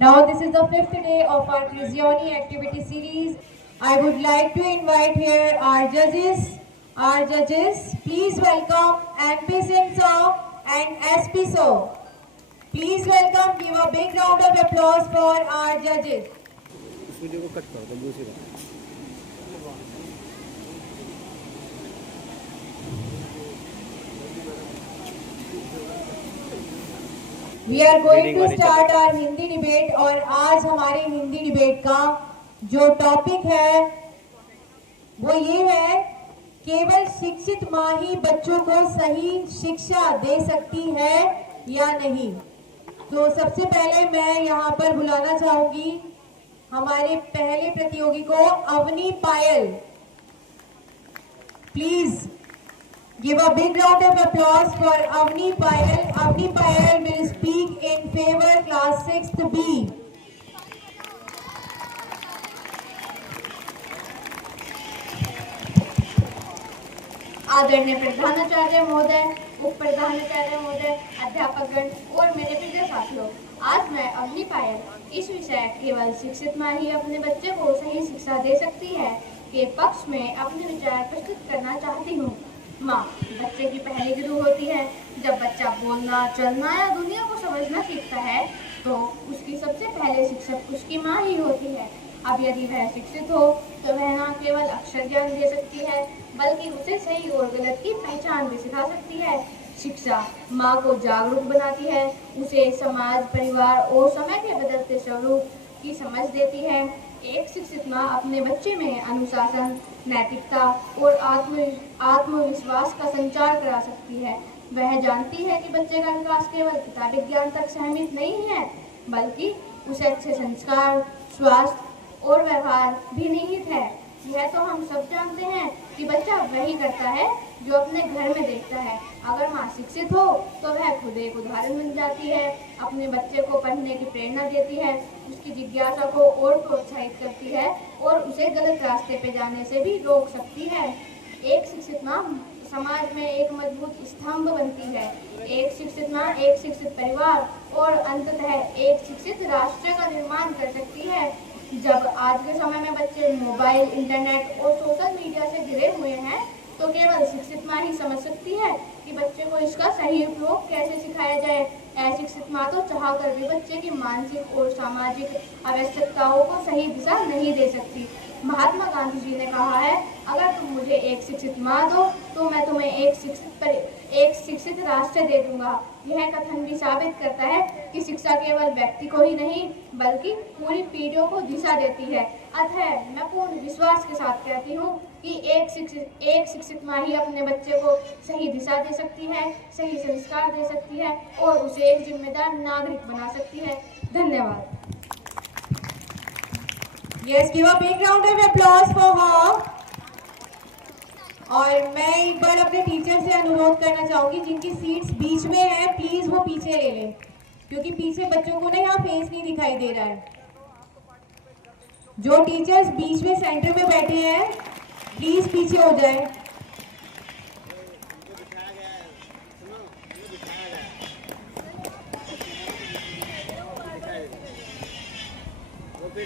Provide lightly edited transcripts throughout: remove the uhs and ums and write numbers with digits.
Now this is the fifth day of our Crizioni activity series. I would like to invite here our judges. Our judges, please welcome NP Singh and SP So. Please welcome, give a big round of applause for our judges. इस video को cut कर दो दूसरी बार। We are going to start our Hindi debate और आज हमारे Hindi debate का जो टॉपिक है वो ये है, केवल शिक्षित माँ ही बच्चों को सही शिक्षा दे सकती है या नहीं। तो सबसे पहले मैं यहाँ पर बुलाना चाहूंगी हमारे पहले प्रतियोगी को, Avni Payal. Please give a big round of applause for Avni Payal. Avni Payal will speak in favor class 6th B. आदरणीय प्रधानाचार्य महोदय, उप प्रधानाचार्य महोदय, अध्यापकगण और मेरे प्रिय साथियों, आज मैं अवनी पायल इस विषय केवल शिक्षित माँ ही अपने बच्चे को सही शिक्षा दे सकती है के पक्ष में अपने विचार प्रस्तुत करना चाहती हूँ। माँ बच्चे की पहली गुरु होती है। जब बच्चा बोलना, चलना या दुनिया को समझना सीखता है तो उसकी सबसे पहले शिक्षक उसकी माँ ही होती है। अब यदि वह शिक्षित हो तो वह न केवल अक्षर ज्ञान दे सकती है बल्कि उसे सही और गलत की पहचान भी सिखा सकती है। शिक्षा माँ को जागरूक बनाती है, उसे समाज, परिवार और समय के बदलते स्वरूप की समझ देती है। एक शिक्षित माँ अपने बच्चे में अनुशासन, नैतिकता और आत्मविश्वास का संचार करा सकती है। वह जानती है कि बच्चे का विकास केवल किताबी ज्ञान तक सीमित नहीं है बल्कि उसे अच्छे संस्कार, स्वास्थ्य और व्यवहार भी निहित है। यह तो हम सब जानते हैं कि बच्चा वही करता है जो अपने घर में देखता है। अगर माँ शिक्षित हो तो वह खुद एक उदाहरण बन जाती है, अपने बच्चे को पढ़ने की प्रेरणा देती है, उसकी जिज्ञासा को और प्रोत्साहित करती है और उसे गलत रास्ते पे जाने से भी रोक सकती है। एक शिक्षित माँ समाज में एक मजबूत स्तंभ बनती है। एक शिक्षित माँ एक शिक्षित परिवार और अंततः एक शिक्षित राष्ट्र का निर्माण कर सकती है। जब आज के समय में बच्चे मोबाइल, इंटरनेट और सोशल मीडिया से घिरे हुए हैं तो केवल शिक्षित माँ ही समझ सकती है कि बच्चे को इसका सही उपयोग कैसे सिखाया जाए। अशिक्षित माँ तो चाहकर भी बच्चे की मानसिक और सामाजिक आवश्यकताओं को सही दिशा नहीं दे सकती। महात्मा गांधी जी ने कहा है, अगर तुम मुझे एक शिक्षित माँ दो तो मैं तुम्हें एक शिक्षित राष्ट्र दे दूंगा। यह कथन भी साबित करता है कि शिक्षा केवल व्यक्ति को ही नहीं बल्कि पूरी पीढ़ियों को दिशा देती है। अतः मैं पूर्ण विश्वास के साथ कहती हूँ कि एक शिक्षित माँ ही अपने बच्चे को सही दिशा दे सकती है, सही संस्कार दे सकती है और उसे एक जिम्मेदार नागरिक बना सकती है। धन्यवाद। Yes, give a big round of applause for her. और मैं एक बार अपने टीचर से अनुरोध करना चाहूंगी, जिनकी सीट्स बीच में है प्लीज वो पीछे ले लें, क्योंकि पीछे बच्चों को ना यहाँ फेस नहीं दिखाई दे रहा है। जो टीचर्स बीच में सेंटर में बैठे हैं प्लीज पीछे हो जाए।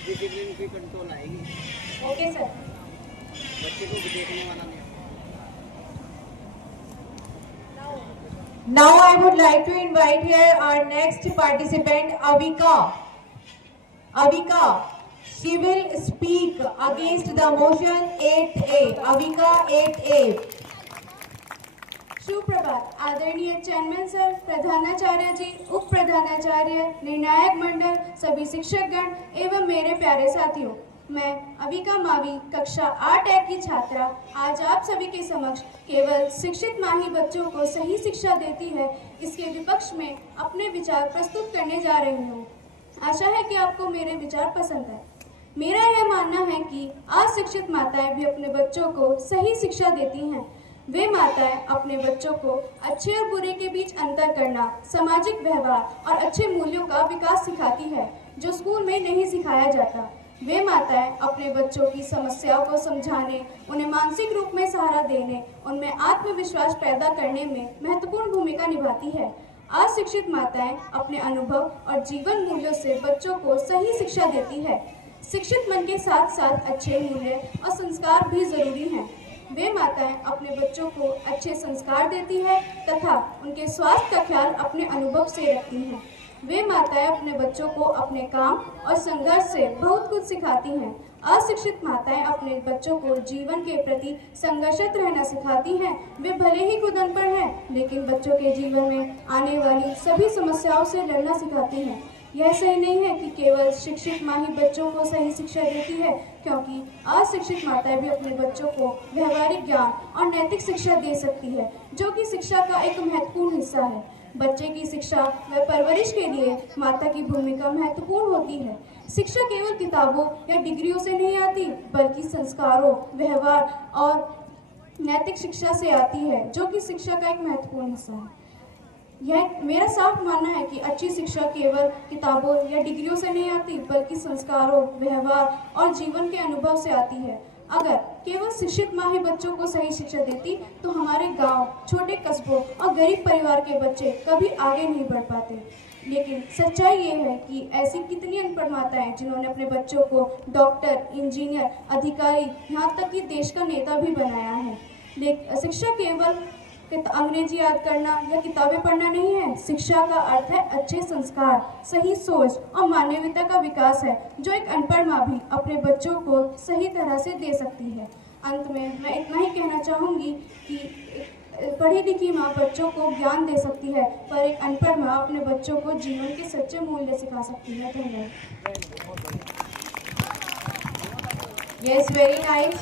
डिसिप्लिन की कंट्रोल आएगी। Okay sir. बच्चे को देखने वाला नहीं। Now I would like to invite here our next participant, Avika. Avika, she will speak against the motion 8A. Avika 8A. सुप्रभात। आदरणीय चेयरमैन सर, प्रधानाचार्य जी, उप प्रधानाचार्य, निर्णायक मंडल, सभी शिक्षकगण एवं मेरे प्यारे साथियों, मैं अविका मावी कक्षा 8A की छात्रा आज आप सभी के समक्ष केवल शिक्षित माँ ही बच्चों को सही शिक्षा देती है इसके विपक्ष में अपने विचार प्रस्तुत करने जा रही हूँ। आशा है कि आपको मेरे विचार पसंद है। मेरा यह मानना है कि अशिक्षित माताएं भी अपने बच्चों को सही शिक्षा देती हैं। वे माताएं अपने बच्चों को अच्छे और बुरे के बीच अंतर करना, सामाजिक व्यवहार और अच्छे मूल्यों का विकास सिखाती है जो स्कूल में नहीं सिखाया जाता। वे माताएं अपने बच्चों की समस्याओं को समझाने, उन्हें मानसिक रूप में सहारा देने, उनमें आत्मविश्वास पैदा करने में महत्वपूर्ण भूमिका निभाती है। अशिक्षित माताएं अपने अनुभव और जीवन मूल्यों से बच्चों को सही शिक्षा देती है। शिक्षित मन के साथ साथ अच्छे मूल्य और संस्कार भी जरूरी हैं। वे माताएं अपने बच्चों को अच्छे संस्कार देती है तथा उनके स्वास्थ्य का ख्याल अपने अनुभव से रखती हैं। वे माताएं अपने बच्चों को अपने काम और संघर्ष से बहुत कुछ सिखाती हैं। अशिक्षित माताएं अपने बच्चों को जीवन के प्रति संघर्षरत रहना सिखाती हैं। वे भले ही खुद अनपढ़ हैं, लेकिन बच्चों के जीवन में आने वाली सभी समस्याओं से लड़ना सिखाती हैं। यह सही नहीं है कि केवल शिक्षित माँ ही बच्चों को सही शिक्षा देती है, क्योंकि अशिक्षित माताएं भी अपने बच्चों को व्यवहारिक ज्ञान और नैतिक शिक्षा दे सकती है, जो कि शिक्षा का एक महत्वपूर्ण हिस्सा है। बच्चे की शिक्षा व परवरिश के लिए माता की भूमिका महत्वपूर्ण होती है। शिक्षा केवल किताबों या डिग्रियों से नहीं आती, बल्कि संस्कारों, व्यवहार और नैतिक शिक्षा से आती है, जो कि शिक्षा का एक महत्वपूर्ण हिस्सा है। यह मेरा साफ मानना है कि अच्छी शिक्षा केवल किताबों या डिग्रियों से नहीं आती, बल्कि संस्कारों, व्यवहार और जीवन के अनुभव से आती है। अगर केवल शिक्षित माँ ही बच्चों को सही शिक्षा देती, तो हमारे गांव, छोटे कस्बों और गरीब परिवार के बच्चे कभी आगे नहीं बढ़ पाते। लेकिन सच्चाई ये है कि ऐसी कितनी अनपढ़ माताएं हैं जिन्होंने अपने बच्चों को डॉक्टर, इंजीनियर, अधिकारी, यहाँ तक कि देश का नेता भी बनाया है। लेकिन शिक्षा केवल अंग्रेजी याद करना या किताबें पढ़ना नहीं है। शिक्षा का अर्थ है अच्छे संस्कार, सही सोच और मानवीयता का विकास है, जो एक अनपढ़ माँ भी अपने बच्चों को सही तरह से दे सकती है। अंत में मैं इतना ही कहना चाहूँगी कि पढ़ी लिखी माँ बच्चों को ज्ञान दे सकती है, पर एक अनपढ़ माँ अपने बच्चों को जीवन के सच्चे मूल्य सिखा सकती है। धन्यवाद। Yes, very nice.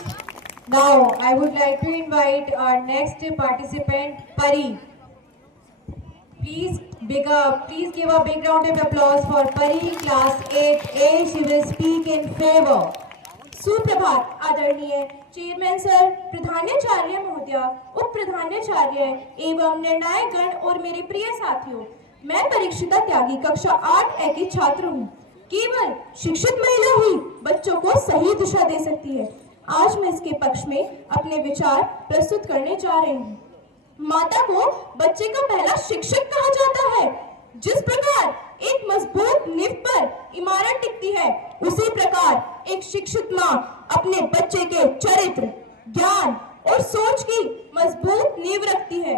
Now, I would like to invite our next participant, Pari. Please give a big round of applause for Pari, class 8A. She will speak in favor. सुप्रभात आदरणीय चेयरमैन सर, प्रधानाचार्य महोदया, उप प्रधानाचार्य एवं निर्णायक गण और मेरे प्रिय साथियों, मैं परीक्षिता त्यागी कक्षा 8A की छात्र हूँ। केवल शिक्षित महिला ही बच्चों को सही दिशा दे सकती है। आज मैं इसके पक्ष में अपने विचार प्रस्तुत करने जा रही हूँ। माता को बच्चे का पहला शिक्षक कहा जाता है। जिस प्रकार एक मजबूत नींव पर इमारत टिकती है, उसी प्रकार एक शिक्षित माँ अपने बच्चे के चरित्र, ज्ञान और सोच की मजबूत नींव रखती है।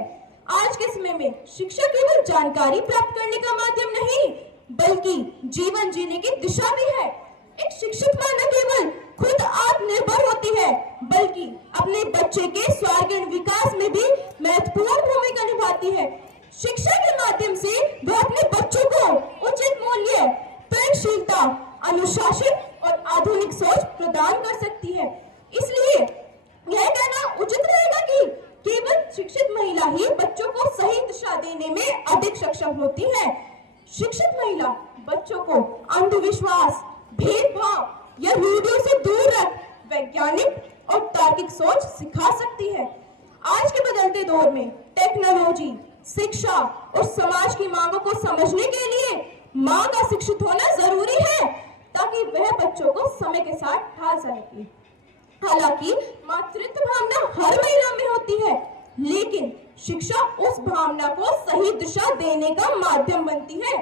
आज के समय में शिक्षा केवल जानकारी प्राप्त करने का माध्यम नहीं, बल्कि जीवन जीने की दिशा भी है। एक शिक्षित माँ न केवल खुद आत्मनिर्भर होती है, बल्कि अपने बच्चे के सर्वांगीण विकास में भी महत्वपूर्ण भूमिका निभाती है। शिक्षा के माध्यम से वह अपने बच्चों को उचित मूल्य, प्रयोगशीलता, अनुशासित और आधुनिक सोच प्रदान कर सकती है। इसलिए यह कहना उचित रहेगा कि केवल शिक्षित महिला ही बच्चों को सही दिशा देने में अधिक सक्षम होती है। शिक्षित महिला बच्चों को अंधविश्वास, भेदभाव या रूढ़ियों से दूर रख वैज्ञानिक और तार्किक सोच सिखा सकती है। आज के बदलते दौर में टेक्नोलॉजी, शिक्षा और समाज की मांगों को समझने के लिए मां का शिक्षित होना जरूरी है, ताकि वह बच्चों को समय के साथ ढाल सके। हालांकि मातृत्व भावना हर महिला में होती है, लेकिन शिक्षा उस भावना को सही दिशा देने का माध्यम बनती है।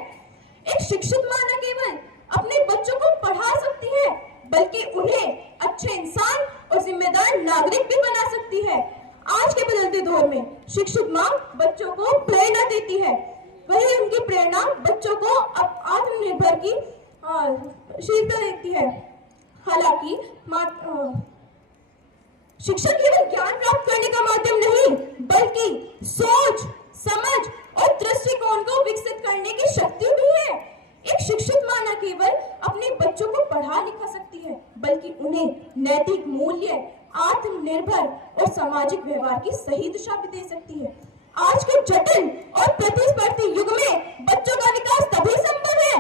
एक शिक्षित मां न केवल अपने बच्चों को पढ़ा सकती है, बल्कि उन्हें अच्छे इंसान और जिम्मेदार नागरिक भी बना सकती है। आज के बदलते दौर में शिक्षित मां बच्चों को प्रेरणा देती है, वही उनकी प्रेरणा बच्चों को आत्मनिर्भर की शीलता देती है। हालांकि शिक्षा केवल ज्ञान प्राप्त करने का माध्यम नहीं, बल्कि सोच, समझ और दृष्टिकोण को विकसित करने की शक्ति भी है। एक शिक्षित मां न केवल अपने बच्चों को पढ़ा लिखा सकती है, बल्कि उन्हें नैतिक मूल्य, आत्मनिर्भर और सामाजिक व्यवहार की सही दिशा भी दे सकती है। आज के जटिल और प्रतिस्पर्धी युग में बच्चों का विकास तभी संभव है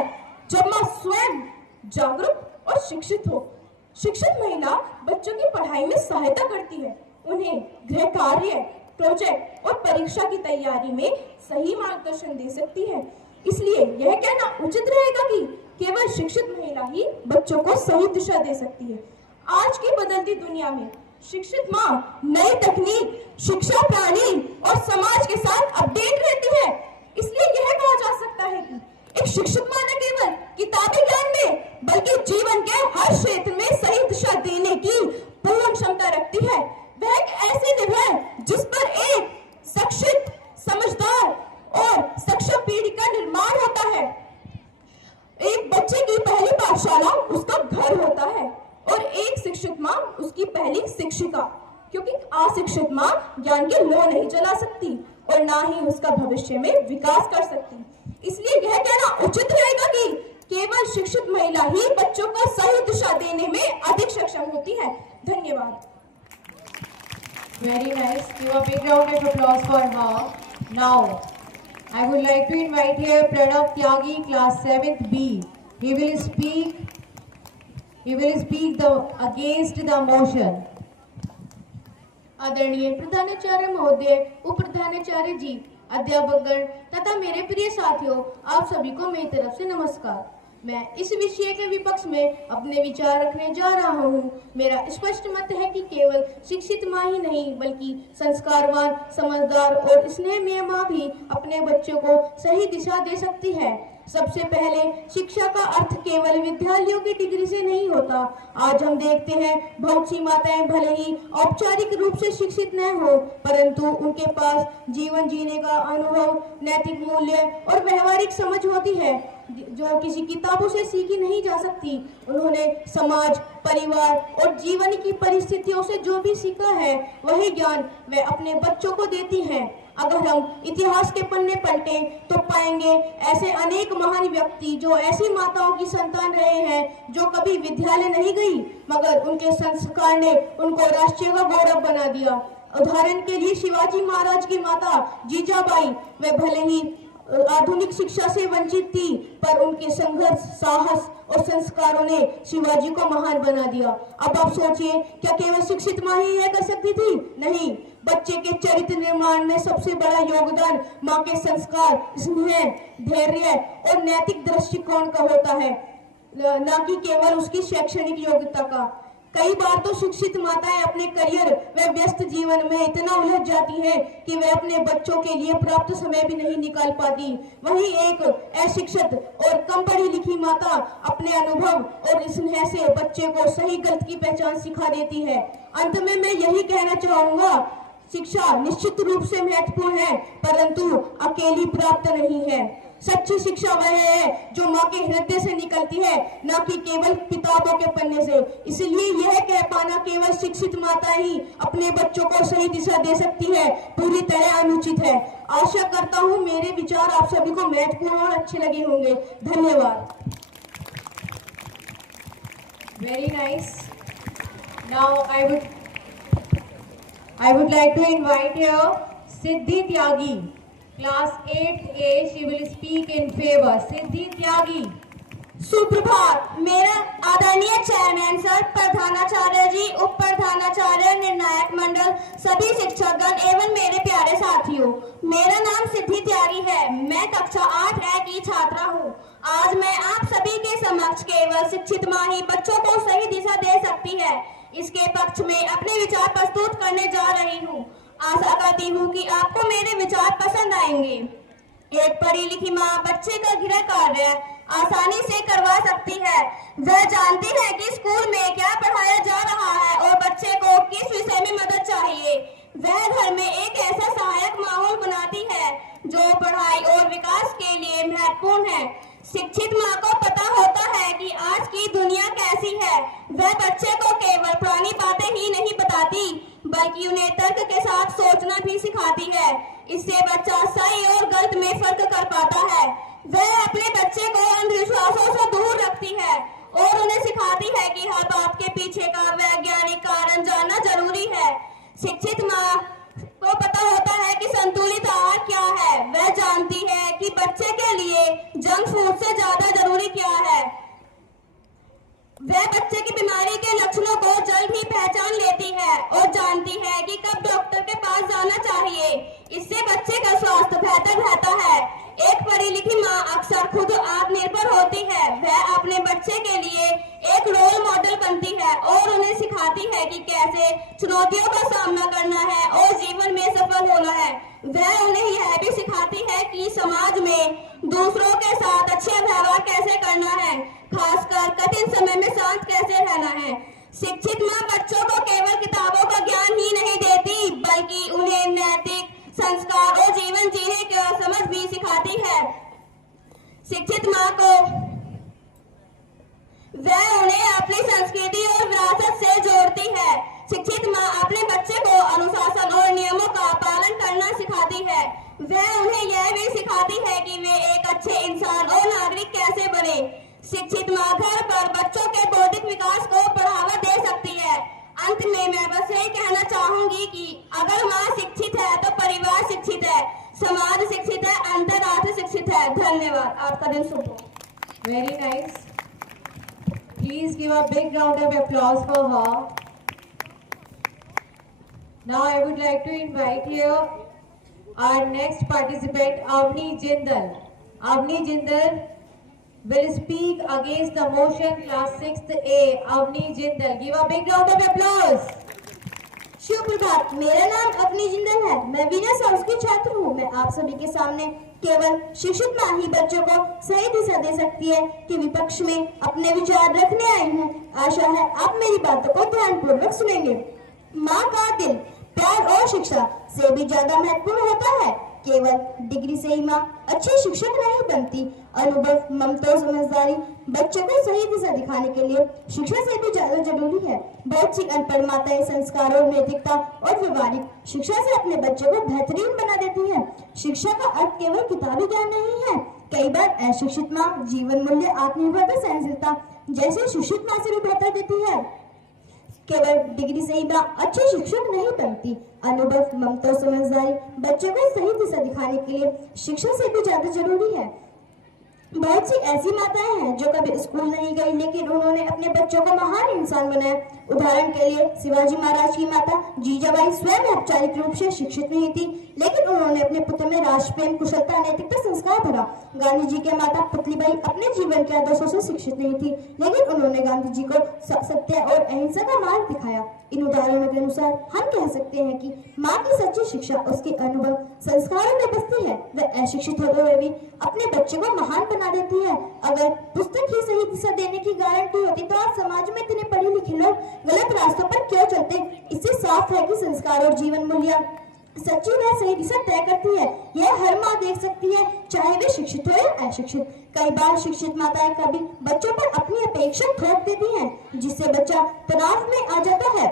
जब मां स्वयं जागरूक और शिक्षित हो। शिक्षित महिला बच्चों की पढ़ाई में सहायता करती है, उन्हें गृह कार्य, प्रोजेक्ट और परीक्षा की तैयारी में सही मार्गदर्शन दे सकती है। इसलिए यह कहना उचित रहेगा कि केवल शिक्षित महिला ही बच्चों को सही दिशा दे सकती है। आज की बदलती दुनिया में शिक्षित माँ नई तकनीक, शिक्षा प्रणाली और समाज के साथ अपडेट रहती है। इसलिए यह कहा जा सकता है कि एक शिक्षित मां न केवल किताबी ज्ञान में बल्कि जीवन के हर क्षेत्र में सही दिशा देने की पूर्ण क्षमता रखती है। वह एक ऐसी नींव है जिस पर एक शिक्षित, समझदार और सक्षम पीढ़ी का निर्माण होता है। एक बच्चे की पहली पाठशाला उसका घर होता है और एक शिक्षित मां उसकी पहली शिक्षिका, क्योंकि अशिक्षित मां ज्ञान के लौ नहीं जला सकती और ना ही उसका भविष्य में विकास कर सकती। इसलिए यह कहना उचित रहेगा कि केवल शिक्षित महिला ही बच्चों को सही दिशा देने में अधिक सक्षम होती है। धन्यवाद। Very nice. Give a big round of applause for her. Now, I would like to invite here Pranav Tyagi, class 7th B. He will speak against the motion. आदरणीय प्रधानाचार्य महोदय, उप प्रधानाचार्य जी, अध्यापकगण तथा मेरे प्रिय साथियों, आप सभी को मेरी तरफ से नमस्कार। मैं इस विषय के विपक्ष में अपने विचार रखने जा रहा हूँ। मेरा स्पष्ट मत है कि केवल शिक्षित माँ ही नहीं बल्कि संस्कारवान, समझदार और स्नेहमयी माँ भी अपने बच्चों को सही दिशा दे सकती है। सबसे पहले शिक्षा का अर्थ केवल विद्यालयों की डिग्री से नहीं होता। आज हम देखते हैं बहुत सी माताएं भले ही औपचारिक रूप से शिक्षित न हो, परंतु उनके पास जीवन जीने का अनुभव, नैतिक मूल्य और व्यवहारिक समझ होती है जो किसी किताबों से सीखी नहीं जा सकती। उन्होंने समाज, परिवार और जीवन की परिस्थितियों से जो भी सीखा है वही ज्ञान वे अपने बच्चों को देती हैं। अगर हम इतिहास के पन्ने पलटें तो पाएंगे ऐसे अनेक महान व्यक्ति जो ऐसी माताओं की संतान रहे हैं जो कभी विद्यालय नहीं गई, मगर उनके संस्कार ने उनको राष्ट्रीय का गौरव बना दिया। उदाहरण के लिए शिवाजी महाराज की माता जीजाबाई, वे भले ही आधुनिक शिक्षा से वंचित थी, पर उनके संघर्ष, साहस और संस्कारों ने शिवाजी को महान बना दिया। अब आप सोचिए, क्या केवल शिक्षित माँ ही यह कर सकती थी? नहीं, बच्चे के चरित्र निर्माण में सबसे बड़ा योगदान माँ के संस्कार, स्नेह, धैर्य और नैतिक दृष्टिकोण का होता है, न कि केवल उसकी शैक्षणिक योग्यता का। कई बार तो शिक्षित माताएं अपने करियर व व्यस्त जीवन में इतना उलझ जाती हैं कि वे अपने बच्चों के लिए पर्याप्त समय भी नहीं निकाल पाती। वहीं एक अशिक्षित और कम पढ़ी लिखी माता अपने अनुभव और स्नेह से बच्चे को सही गलत की पहचान सिखा देती है। अंत में मैं यही कहना चाहूंगा, शिक्षा निश्चित रूप से महत्वपूर्ण है, परंतु अकेली प्राप्त नहीं है। सच्ची शिक्षा वह है जो माँ के हृदय से निकलती है, न कि केवल किताबों के पन्ने से। इसलिए यह कह पाना केवल शिक्षित माता ही अपने बच्चों को सही दिशा दे सकती है पूरी तरह अनुचित है। आशा करता हूँ मेरे विचार आप सभी को महत्वपूर्ण और अच्छे लगे होंगे। धन्यवाद। Very nice. Now I would like to invite here Siddhi Tyagi, class 8A. She will speak in favor. Siddhi Tyagi. सुप्रभात। मेरा आदरणीय चेयरमैन सर, प्रधानाचार्य जी, उप प्रधानाचार्य, निर्णायक मंडल, सभी शिक्षकगण एवं मेरे प्यारे साथियों, मेरा नाम सिद्धि त्यागी है। मैं कक्षा 8A की छात्रा हूँ। आज मैं आप सभी के समक्ष केवल शिक्षित माँ ही बच्चों को सही दिशा दे सकती है, इसके पक्ष में अपने विचार प्रस्तुत करने जा रही हूँ। आशा करती हूँ कि आपको मेरे विचार पसंद आएंगे। एक पढ़ी लिखी माँ बच्चे का गृह कार्य आसानी से करवा सकती है। वह जानती है कि स्कूल में क्या पढ़ाया जा रहा है और बच्चे को किस विषय में मदद चाहिए। वह घर में एक ऐसा सहायक माहौल बनाती है जो पढ़ाई और विकास के लिए महत्वपूर्ण है। शिक्षित माँ को पता होता है कि आज की दुनिया कैसी है। वह बच्चे को केवल पुरानी बातें ही नहीं बताती, बल्कि उन्हें तर्क के साथ सोचना भी सिखाती है। इससे बच्चा सही और गलत में फर्क कर पाता है। वह अपने बच्चे को अंधविश्वासों से दूर रखती है और उन्हें सिखाती है कि हर बात के पीछे का वैज्ञानिक कारण जानना जरूरी है। शिक्षित माँ को पता होता है कि संतुलित आहार क्या है। वह जानती है कि बच्चे के लिए जंक फूड से ज्यादा जरूरी क्या है। वह बच्चे की बीमारी के लक्षणों को जल्द ही पहचान लेती है और जानती है कि कब डॉक्टर के पास जाना चाहिए। इससे बच्चे का स्वास्थ्य बेहतर रहता है। एक पढ़ी लिखी माँ अक्सर खुद आत्मनिर्भर होती है। वह अपने बच्चे के लिए एक रोल मॉडल बनती है और उन्हें सिखाती है कि कैसे चुनौतियों का सामना करना है और जीवन में सफल होना है। वह उन्हें यह भी सिखाती सिखाती है कि समाज में दूसरों के साथ अच्छे व्यवहार कैसे करना है, खासकर कठिन समय में शांत कैसे रहना है। शिक्षित माँ बच्चों को केवल किताबों का ज्ञान ही नहीं देती, बल्कि उन्हें नैतिक संस्कार और जीवन जीने की समझ भी सिखाती है। शिक्षित माँ को वह उन्हें अपनी संस्कृति और विरासत से जोड़ती है। शिक्षित माँ अपने बच्चे को अनुशासन और नियमों का पालन करना सिखाती है। वह उन्हें यह भी सिखाती है कि वे एक अच्छे इंसान और नागरिक कैसे बने। शिक्षित माँ घर पर बच्चों के बौद्धिक विकास को बढ़ावा दे सकती है। अंत में मैं बस यही कहना चाहूंगी कि अगर माँ शिक्षित है तो परिवार शिक्षित है, समाज शिक्षित है, अंतर्राष्ट्र शिक्षित है। धन्यवाद। आपका दिन शुभ हो। Very nice. Please give a big round of applause for her. Now I would like to invite here our next participant, Avni Jindal. Avni Jindal will speak against the motion class 6th A. Avni Jindal, give a big round of applause. शुभ प्रभात। मेरा नाम अवनी जिंदल है। मैं विनय साउस की छात्र हूँ। मैं आप सभी के सामने केवल शिक्षित माँ ही बच्चों को सही दिशा दे सकती है कि विपक्ष में अपने विचार रखने आई हूँ। आशा है आप मेरी बातों को ध्यानपूर्वक सुनेंगे। माँ का दिल, प्यार और शिक्षा से भी ज्यादा महत्वपूर्ण होता है। केवल डिग्री से ही माँ अच्छी शिक्षक नहीं बनती। अनुभव, ममता और समझदारी बच्चों को सही दिशा दिखाने के लिए शिक्षा से भी ज्यादा जरूरी है। बहुत सी अनपढ़ माताएं संस्कार और नैतिकता और व्यवहारिक शिक्षा से अपने बच्चों को बेहतरीन बना देती हैं। शिक्षा का अर्थ केवल किताबी ज्ञान नहीं है। कई बार अशिक्षित माँ जीवन मूल्य, आत्मनिर्भरता, सहनशीलता जैसे शिक्षित माँ से भी बेहतर देती है। केवल डिग्री से ही माँ अच्छी शिक्षक नहीं बनती। अनुभव, ममता और समझदारी बच्चों को सही दिशा दिखाने के लिए शिक्षा से भी ज्यादा जरूरी है। बहुत सी ऐसी माताएं हैं जो कभी स्कूल नहीं गई, लेकिन उन्होंने अपने बच्चों को महान इंसान बनाया। उदाहरण के लिए शिवाजी महाराज की माता जीजाबाई स्वयं औपचारिक रूप से शिक्षित नहीं थी, लेकिन उन्होंने अपने पुत्र में राष्ट्र प्रेम, कुशलता, नैतिकता, संस्कार भरा। गांधी जी के माता पुतलीबाई अपने जीवन के आदर्शों से शिक्षित नहीं थी, लेकिन उन्होंने गांधी जी को सत्य और अहिंसा का मार्ग दिखाया। इन उदाहरणों के अनुसार हम कह सकते हैं कि माँ की सच्ची शिक्षा उसके अनुभव, संस्कारों में बसती है। वह अशिक्षित होते हुए भी अपने बच्चे को महान बना देती है। अगर पुस्तक ही सही दिशा देने की गारंटी होती तो आज समाज में इतने पढ़े लिखे लोग गलत रास्तों पर क्यों चलते। इससे साफ है कि संस्कार और जीवन मूल्य सच्ची व सही दिशा तय करती है। यह हर माँ देख सकती है, चाहे वे शिक्षित हो या अशिक्षित। कई बार शिक्षित माताएं कभी बच्चों पर अपनी अपेक्षा थोप देती हैं, जिससे बच्चा तनाव में आ जाता है।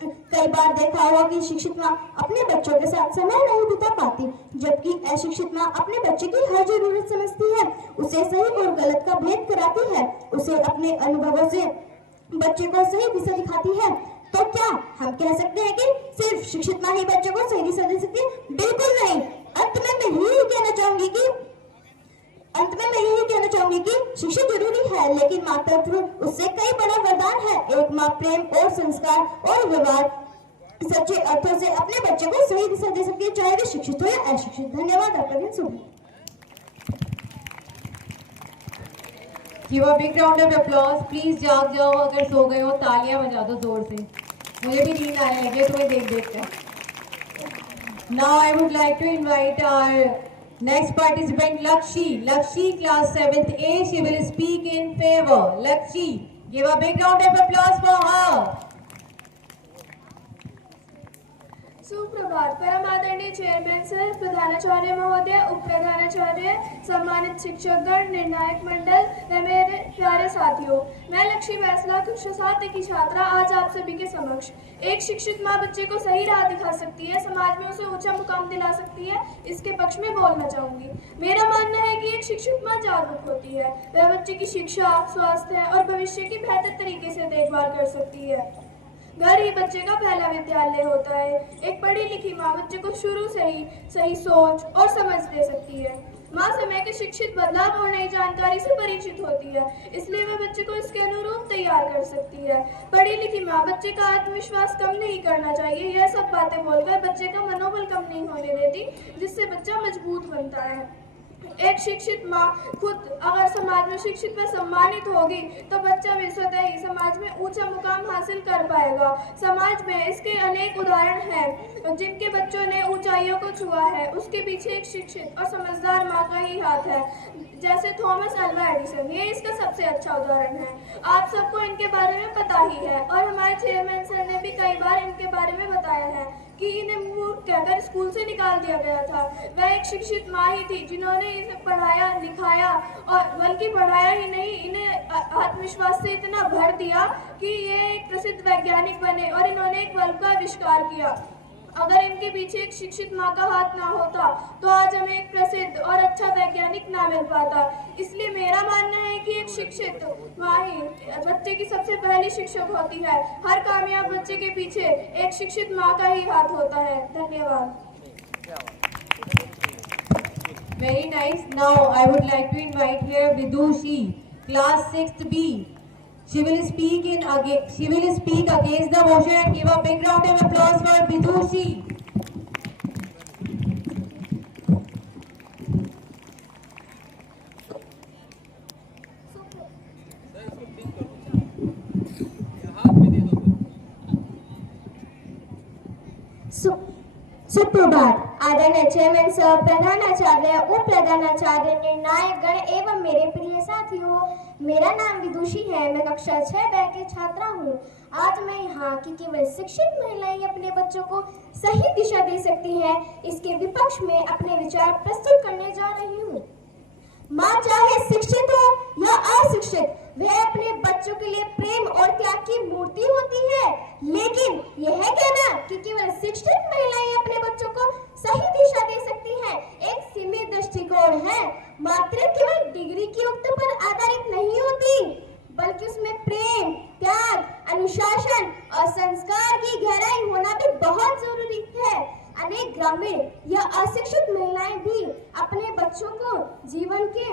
कई बार देखा होगा कि शिक्षित माँ अपने बच्चों के साथ समय नहीं बिता पाती, जबकि अशिक्षित माँ अपने बच्चे की हर जरूरत समझती है, उसे सही और गलत का भेद कराती है, उसे अपने अनुभवों से बच्चे को सही दिशा दिखाती है। तो क्या हम कह सकते हैं कि सिर्फ शिक्षित माँ ही बच्चों को सही दिशा दे सकती है? बिल्कुल नहीं। अंत में मैं यही कहना चाहूंगी कि शिक्षा जरूरी है, लेकिन मातृत्व उससे कई बड़ा वरदान है। एक माँ प्रेम और संस्कार और व्यवहार सच्चे अर्थों से अपने बच्चे को सही दिशा दे सकती है, चाहे वे शिक्षित हो या अशिक्षित। धन्यवाद। आपका दिन शुभ हो। Give a big round of applause. Please जाग जाओ, अगर सो गए हो तालियां बजा दो जोर से। मुझे भी नींद आने लगी है तुम्हें देख देख कर। Now I would like to invite our next participant Lakshi. Lakshi, class 7th A. She will speak in favor. Lakshi, give a big round of applause for her. सुप्रभात। परम आदरणीय चेयरमैन सर, प्रधानाचार्य महोदय, उप प्रधानाचार्य, सम्मानित शिक्षकगण, निर्णायक मंडल व मेरे प्यारे साथियों, मैं लक्ष्मी फैसला कक्षा 7 की छात्रा आज आप सभी के समक्ष एक शिक्षित माँ बच्चे को सही राह दिखा सकती है, समाज में उसे ऊंचा मुकाम दिला सकती है, इसके पक्ष में बोलना चाहूंगी। मेरा मानना है कि एक शिक्षित माँ जागरूक होती है, वह बच्चे की शिक्षा, स्वास्थ्य और भविष्य की बेहतर तरीके से देखभाल कर सकती है। घर ही बच्चे का पहला विद्यालय होता है। एक पढ़ी लिखी माँ बच्चे को शुरू से ही सही सोच और समझ दे सकती है। माँ समय के शिक्षित, बदलाव और नई जानकारी से परिचित होती है, इसलिए वह बच्चे को इसके अनुरूप तैयार कर सकती है। पढ़ी लिखी माँ बच्चे का आत्मविश्वास कम नहीं करना चाहिए, यह सब बातें बोलकर बच्चे का मनोबल कम नहीं होने देती, जिससे बच्चा मजबूत बनता है। एक शिक्षित माँ खुद अगर समाज में शिक्षित व सम्मानित होगी तो बच्चा भी स्वतः ही समाज में ऊंचा मुकाम हासिल कर पाएगा। समाज में इसके अनेक उदाहरण हैं जिनके बच्चों ने ऊंचाइयों को छुआ है। उसके पीछे एक शिक्षित और समझदार माँ का ही हाथ है, जैसे थॉमस अल्वा एडिसन, ये इसका सबसे अच्छा उदाहरण है। आप सबको इनके बारे में पता ही है और हमारे चेयरमैन सर ने भी कई बार इनके बारे में बताया है कि इन्हें मूर्ख कहकर स्कूल से निकाल दिया गया था। वह एक शिक्षित माँ ही थी जिन्होंने इसे पढ़ाया लिखाया और बल्कि पढ़ाया ही नहीं, इन्हें आत्मविश्वास से इतना भर दिया कि ये एक प्रसिद्ध वैज्ञानिक बने और इन्होंने एक बल्ब का आविष्कार किया। अगर इनके पीछे एक शिक्षित माँ का हाथ ना होता तो आज हमें एक प्रसिद्ध और अच्छा वैज्ञानिक ना मिल पाता। इसलिए मेरा मानना है कि एक शिक्षित माँ ही बच्चे की सबसे पहली शिक्षक होती है। हर कामयाब बच्चे के पीछे एक शिक्षित माँ का ही हाथ होता है। धन्यवाद। Very nice. Now I would like to invite here Vidushi, class 6th B. She will speak against the motion and give a big round of applause for Vidushi. सुप्रभात। आदरणीय चेयरमैन सर, प्रधानाचार्य, उप प्रधानाचार्य, निर्णायक गण एवं मेरे प्रिय साथियों, मेरा नाम विदुषी है। मैं कक्षा 6 की छात्रा हूँ। आज मैं यहाँ की केवल शिक्षित महिलाएं अपने बच्चों को सही दिशा दे सकती हैं, इसके विपक्ष में अपने विचार प्रस्तुत करने जा रही हूँ। माँ चाहे शिक्षित हो या अशिक्षित, वह अपने बच्चों के लिए प्रेम और त्याग की मूर्ति होती है। लेकिन यह कहना कि केवल शिक्षित महिलाएं अपने बच्चों को सही दिशा दे सकती हैं, एक सीमित दृष्टिकोण है। मातृत्व केवल डिग्री की युक्त पर आधारित नहीं होती, बल्कि उसमें प्रेम, त्याग, अनुशासन और संस्कार की गहराई होना भी बहुत जरूरी है। अनेक ग्रामीण या अशिक्षित महिलाएं भी अपने बच्चों को जीवन के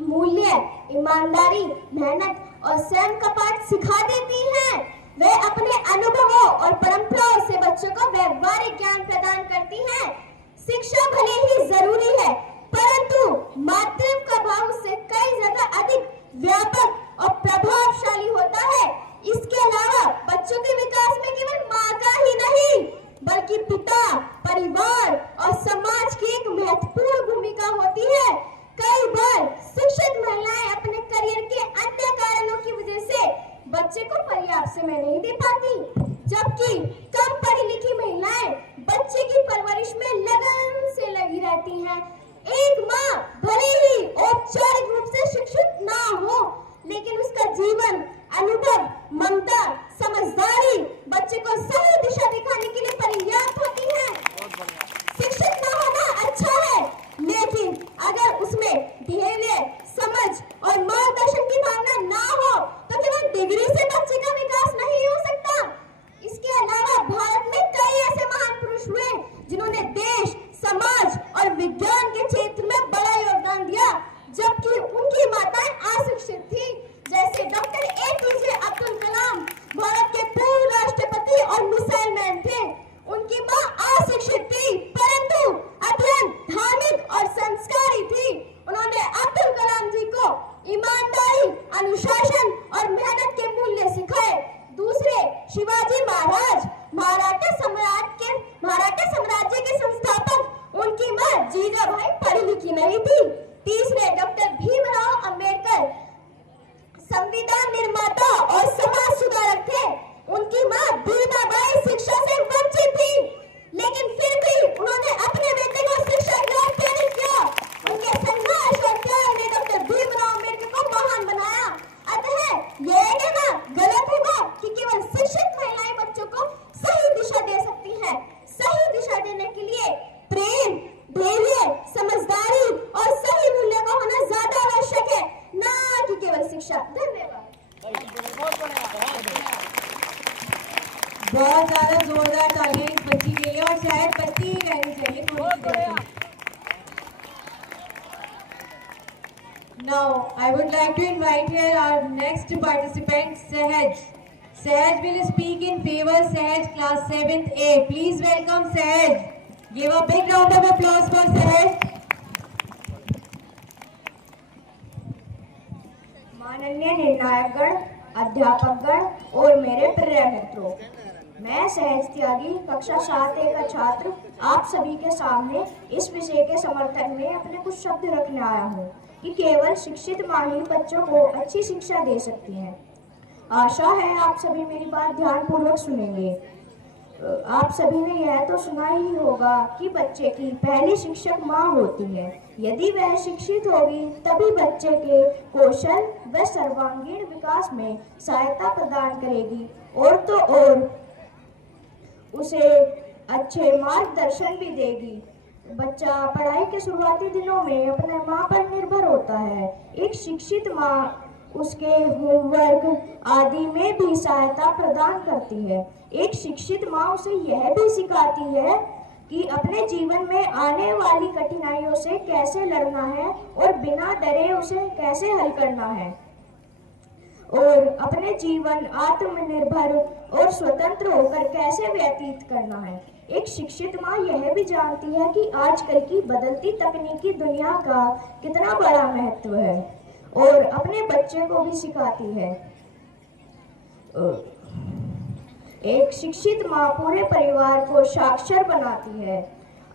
मूल्य, ईमानदारी, मेहनत और स्वयं का पाठ सिखा देती हैं। वे अपने अनुभवों और परंपराओं से बच्चों को व्यवहारिक ज्ञान प्रदान करती हैं। शिक्षा भले ही जरूरी है, परंतु मातृत्व का भाव उससे कई ज्यादा अधिक व्यापक और प्रभावशाली होता है। इसके अलावा बच्चों के विकास में केवल माँ का ही नहीं, बल्कि पिता, परिवार और समाज की एक महत्वपूर्ण भूमिका होती है। कई बार शिक्षित महिलाएं अपने करियर के अन्य कारणों की वजह से बच्चे को पर्याप्त समय नहीं दे पाती, जबकि कम पढ़ी लिखी महिलाएं बच्चे की परवरिश में लगन से लगी रहती हैं। एक माँ भले ही औपचारिक रूप से शिक्षित ना हो, लेकिन उसका जीवन, अनुभव, ममता, समझदारी बच्चे को सही दिशा दिखाने के लिए पर्याप्त होती है। शिक्षित ना होना अच्छा है, लेकिन अगर उसमें धैर्य, समझ और मार्गदर्शन की भावना ना हो तो केवल डिग्री से बच्चे का विकास नहीं हो सकता। इसके अलावा भारत में कई ऐसे महान पुरुष हुए जिन्होंने देश, समाज और विज्ञान के क्षेत्र में बड़ा योगदान दिया, जबकि उनकी माताएं अशिक्षित थी। जैसे डॉक्टर APJ अब्दुल कलाम भारत के पूर्व राष्ट्रपति और मिसाइल मैन थे। उनकी मां अशिक्षित थी, परंतु अत्यंत धार्मिक और संस्कारी थी। उन्होंने अब्दुल कलाम जी को ईमानदारी, अनुशासन और मेहनत के मूल्य सिखाए। दूसरे शिवाजी महाराज, मराठा साम्राज्य के संस्थापक, उनकी मां जीजाबाई पढ़ी लिखी नहीं थी। तीसरे डॉक्टर भीमराव अंबेडकर संविधान निर्माता और समाज सुधारक थे। उनकी मां बीनाबाई शिक्षा से वंचित थी, लेकिन फिर भी उन्होंने अपने बेटे को शिक्षा ग्रहण प्रेरित किया। उनके संघर्ष और त्याग ने डॉक्टर भीमराव अम्बेडकर को महान बनाया। अतः यह कहना गलत होगा कि केवल शिक्षित महिलाएं बच्चों को सही दिशा दे सकती हैं। सही दिशा देने के लिए प्रेम, धैर्य, समझदारी और सही मूल्य का होना ज्यादा आवश्यक है, ना कि केवल शिक्षा। धन्यवाद। बहुत ज्यादा जोरदार तालियां इस बच्ची के लिए, और शायद बच्ची ही रहनी चाहिए थोड़ी सी। Now I would like to invite here our next participant, Sahaj. Sahaj will speak in favor. Sahaj, class 7th A. Please welcome Sahaj. Give a big round of applause for Sahaj. अन्य निर्णायकगण, अध्यापकगण और मेरे प्रिय मित्रों, मैं सहज त्यागी कक्षा 7A का छात्र आप सभी के सामने इस विषय के समर्थन में अपने कुछ शब्द रखने आया हूँ कि केवल शिक्षित माँ ही बच्चों को अच्छी शिक्षा दे सकती है। आशा है आप सभी मेरी बात ध्यानपूर्वक सुनेंगे। आप सभी ने यह तो सुना ही होगा कि बच्चे की पहली शिक्षक माँ होती है। यदि वह शिक्षित होगी तभी बच्चे के कौशल व सर्वांगीण विकास में सहायता प्रदान करेगी और तो और उसे अच्छे मार्गदर्शन भी देगी। बच्चा पढ़ाई के शुरुआती दिनों में अपने माँ पर निर्भर होता है। एक शिक्षित माँ उसके होमवर्क आदि में भी सहायता प्रदान करती है। एक शिक्षित माँ उसे यह भी सिखाती है कि अपने जीवन में आने वाली कठिनाइयों से कैसे लड़ना है और बिना डरे उसे कैसे हल करना है और अपने जीवन आत्मनिर्भर और स्वतंत्र होकर कैसे व्यतीत करना है। एक शिक्षित माँ यह भी जानती है कि आजकल की बदलती तकनीकी दुनिया का कितना बड़ा महत्व है और अपने बच्चे को भी सिखाती है। एक शिक्षित माँ पूरे परिवार को साक्षर बनाती है।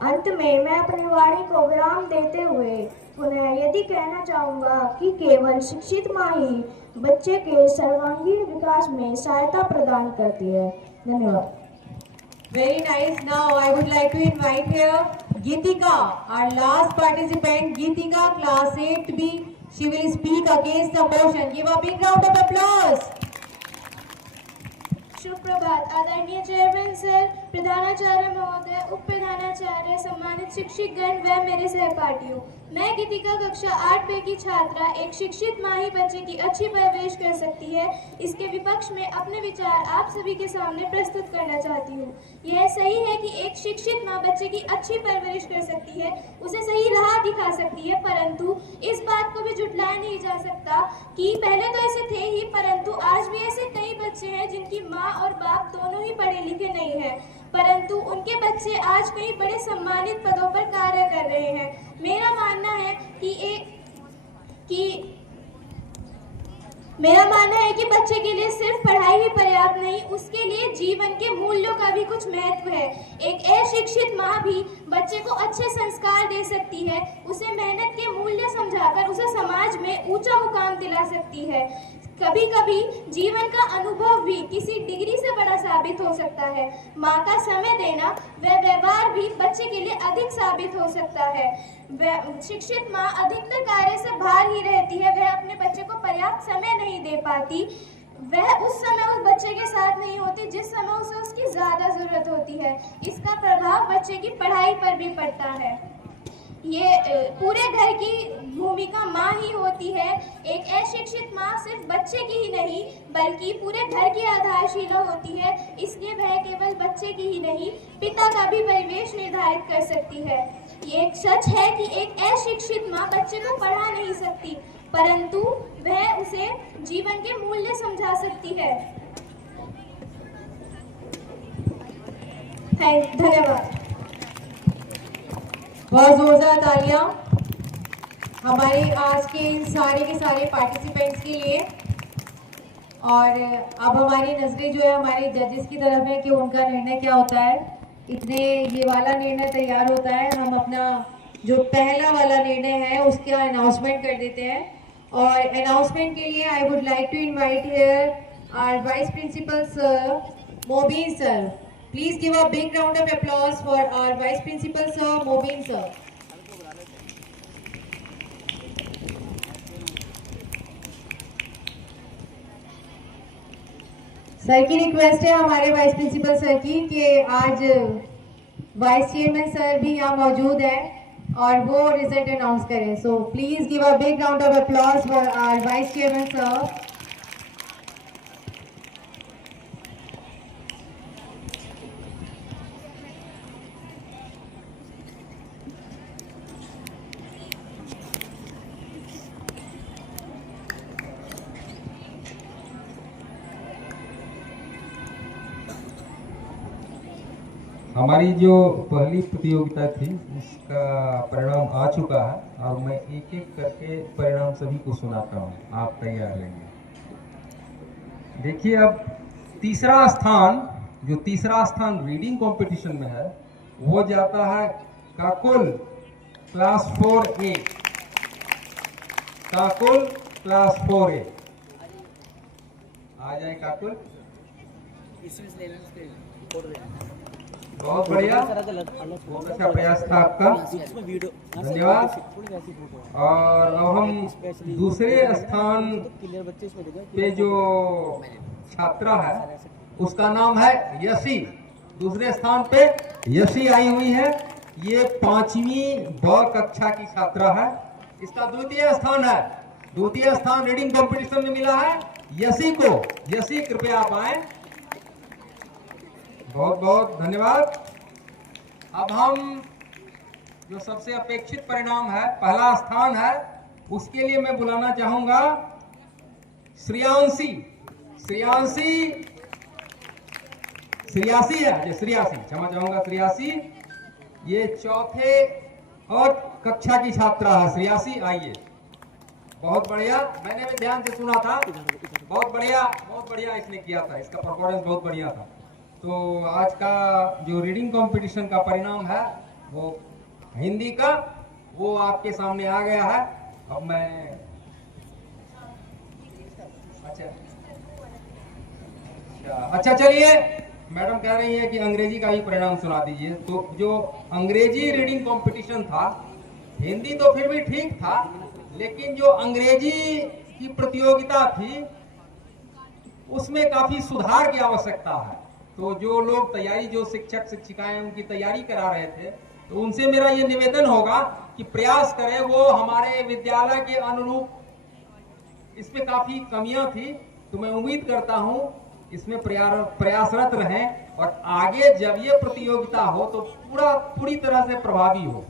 अंत में मैं अपनी वाणी को विराम देते हुए पुनः यदि कहना चाहूँगा कि केवल शिक्षित माँ ही बच्चे के सर्वांगीण विकास में सहायता प्रदान करती है। धन्यवाद। Very nice. Now I would like to invite here Geetika, our last participant, Geetika, class 8B. She will speak against the motion. Give a big round of applause. शुभ प्रभात आदरणीय चेयरमैन सर, प्रधानाचार्य महोदय, उप प्रधानाचार्य, सम्मानित शिक्षकगण व मेरे सहपाठियों। मैं गीतिका कक्षा 8B की छात्रा। एक शिक्षित माँ ही बच्चे की अच्छी परवरिश कर सकती है, इसके विपक्ष में अपने विचार आप सभी के सामने प्रस्तुत करना चाहती हूँ। यह सही है कि एक शिक्षित माँ बच्चे की अच्छी परवरिश कर सकती है, उसे सही राह दिखा सकती है, परंतु इस बात को भी झुठलाया नहीं जा सकता कि पहले तो ऐसे थे ही, परंतु आज भी ऐसे कई बच्चे हैं जिनकी माँ और बाप दोनों ही पढ़े लिखे नहीं हैं, परंतु उनके बच्चे आज कई बड़े सम्मानित पदों पर कार्य कर रहे हैं। मेरा मानना है कि बच्चे के लिए सिर्फ पढ़ाई ही पर्याप्त नहीं, उसके लिए जीवन के मूल्यों का भी कुछ महत्व है। एक अशिक्षित माँ भी बच्चे को अच्छे संस्कार दे सकती है, उसे मेहनत के मूल्य समझाकर उसे समाज में ऊंचा मुकाम दिला सकती है। कभी कभी जीवन का अनुभव भी किसी डिग्री से बड़ा साबित हो सकता है। माँ का समय देना व व्यवहार भी बच्चे के लिए अधिक साबित हो सकता है। शिक्षित माँ अधिकतर कार्य से बाहर ही रहती है, वह अपने बच्चे को पर्याप्त समय नहीं दे पाती, वह उस समय उस बच्चे के साथ नहीं होती जिस समय उसे उसकी ज्यादा जरूरत होती है। इसका प्रभाव बच्चे की पढ़ाई पर भी पड़ता है। ये पूरे घर की भूमिका माँ ही होती है। एक अशिक्षित माँ सिर्फ बच्चे की ही नहीं बल्कि पूरे घर की आधारशिला होती है, इसलिए वह केवल बच्चे की ही नहीं पिता का भी परिवेश निर्धारित कर सकती है। ये एक सच है कि एक अशिक्षित माँ बच्चे को पढ़ा नहीं सकती, परंतु वह उसे जीवन के मूल्य समझा सकती है। धन्यवाद। बहुत जोरदार तालियां हमारे आज के इन सारे के सारे पार्टिसिपेंट्स के लिए। और अब हमारी नजरें जो है हमारे जजेस की तरफ है कि उनका निर्णय क्या होता है। इतने ये वाला निर्णय तैयार होता है, हम अपना जो पहला वाला निर्णय है उसका अनाउंसमेंट कर देते हैं। और अनाउंसमेंट के लिए I would like to invite here our vice principal sir Mobeen sir. Please give a big round of applause for our Vice Principal Sir, Mobeen Sir. Sir की रिक्वेस्ट है हमारे वाइस प्रिंसिपल सर की कि आज vice chairman sir भी यहाँ मौजूद हैं और वो रिजल्ट अनाउंस करें। So please give a big round of applause for our vice chairman sir. हमारी जो पहली प्रतियोगिता थी उसका परिणाम आ चुका है और मैं एक एक करके परिणाम सभी को सुनाता हूँ। आप तैयार रहेंगे। देखिए, अब तीसरा स्थान रीडिंग कंपटीशन में है, वो जाता है Kakul class 4A। Kakul class 4A आ जाए काकुल। बहुत बढ़िया, बहुत अच्छा प्रयास था आपका, धन्यवाद। और अब हम दूसरे स्थान पे जो छात्रा है उसका नाम है यशी। दूसरे स्थान पे यशी आई हुई है। ये 5वीं ब कक्षा की छात्रा है। इसका द्वितीय स्थान है। द्वितीय स्थान रीडिंग कंपटीशन में मिला है यशी को। यशी, कृपया आप आए। बहुत बहुत धन्यवाद। अब हम जो सबसे अपेक्षित परिणाम है, पहला स्थान है, उसके लिए मैं बुलाना चाहूंगा श्रेयांशी है, क्षमा चाहूंगा, श्रेयासी। ये चौथे और कक्षा की छात्रा है। श्रेयासी, आइए। बहुत बढ़िया, मैंने भी ध्यान से सुना था। बहुत बढ़िया इसने किया था, इसका परफॉर्मेंस बहुत बढ़िया था। तो आज का जो रीडिंग कंपटीशन का परिणाम है वो हिंदी का, वो आपके सामने आ गया है। अब मैं अच्छा चलिए, मैडम कह रही है कि अंग्रेजी का ही परिणाम सुना दीजिए। तो जो अंग्रेजी रीडिंग कंपटीशन था, हिंदी तो फिर भी ठीक था, लेकिन जो अंग्रेजी की प्रतियोगिता थी उसमें काफी सुधार की आवश्यकता है। तो जो लोग तैयारी, जो शिक्षक शिक्षिकाएं उनकी तैयारी करा रहे थे, तो उनसे मेरा ये निवेदन होगा कि प्रयास करें वो हमारे विद्यालय के अनुरूप। इसमें काफी कमियां थी, तो मैं उम्मीद करता हूं इसमें प्रयासरत रहें और आगे जब ये प्रतियोगिता हो तो पूरी तरह से प्रभावी हो।